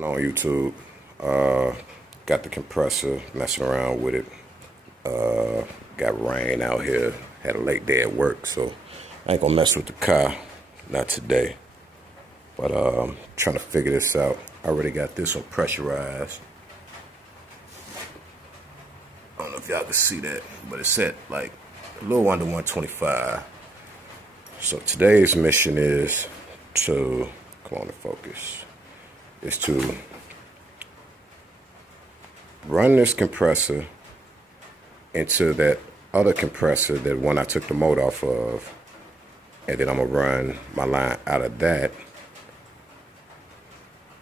On YouTube, got the compressor, messing around with it. Got rain out here, had a late day at work, so I ain't gonna mess with the car, not today. But trying to figure this out. I already got this one pressurized. I don't know if y'all can see that, but it's set like a little under 125. So today's mission is to, come on to focus, is to run this compressor into that other compressor, that one I took the motor off of, and then I'm gonna run my line out of that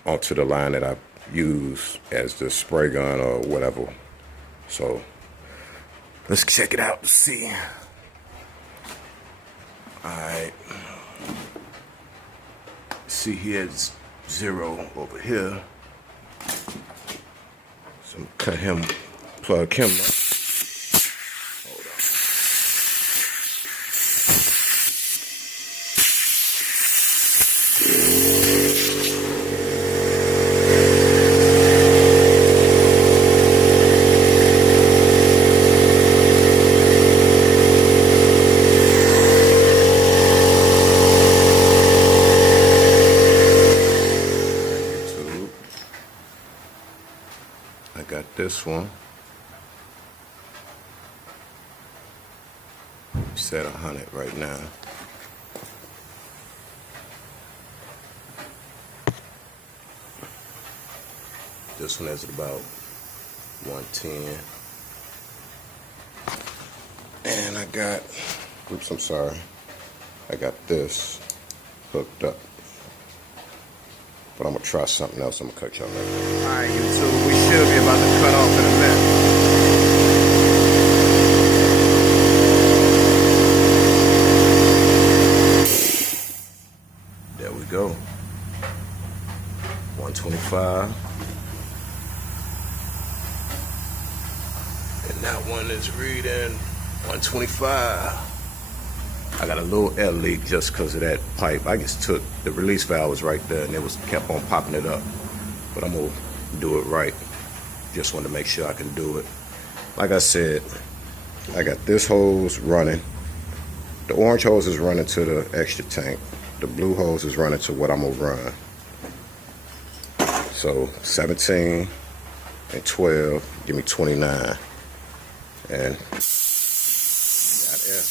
onto the line that I use as the spray gun or whatever. So let's check it out to see. Alright. See, here it's 0 over here. So I'm gonna plug him up. Hold on. I got this one set 100 right now. This one is at about 110. And I got, oops, I'm sorry. I got this hooked up. But I'm gonna try something else. I'm gonna cut y'all later. Alright, YouTube, we should be about to cut off in a minute. There we go. 125. And that one is reading 125. I got a little air leak just because of that pipe. I just took the release valve was right there and it was kept on popping it up. But I'm gonna do it right. Just wanted to make sure I can do it. Like I said, I got this hose running. The orange hose is running to the extra tank. The blue hose is running to what I'm gonna run. So 17 and 12 give me 29. And got air.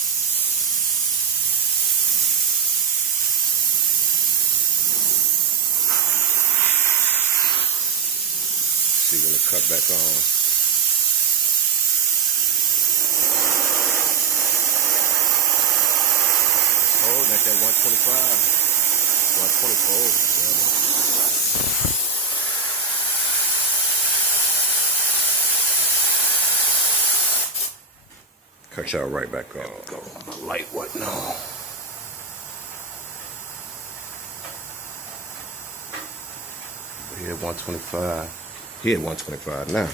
See when it cut back on. Oh, that's that 125. 124. Cut y'all right back off. Go. My light wasn't on. He had 125. He had 125 now.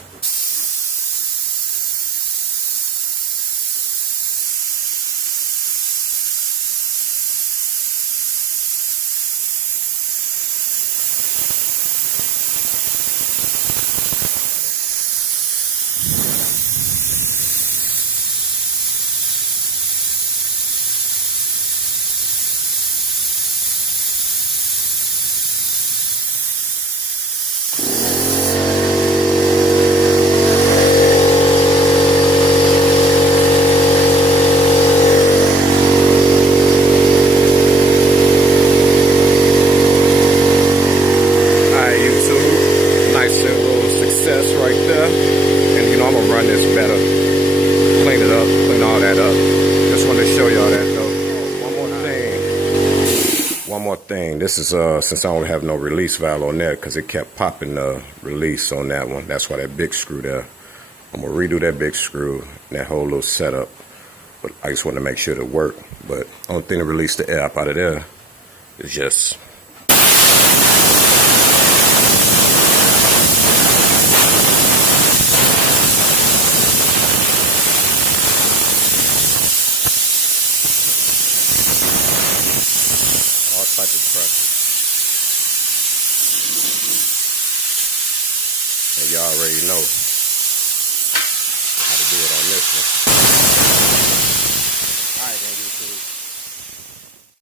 Right there, and you know I'm gonna run this better, clean it up, clean all that up. Just wanted to show y'all that though. One more thing. This is since I don't have no release valve on there because it kept popping the release on that one. That's why that big screw there. I'm gonna redo that big screw and that whole little setup. But I just want to make sure it worked. But only thing to release the air up out of there is just. All type of pressure. And y'all already know how to do it on this one.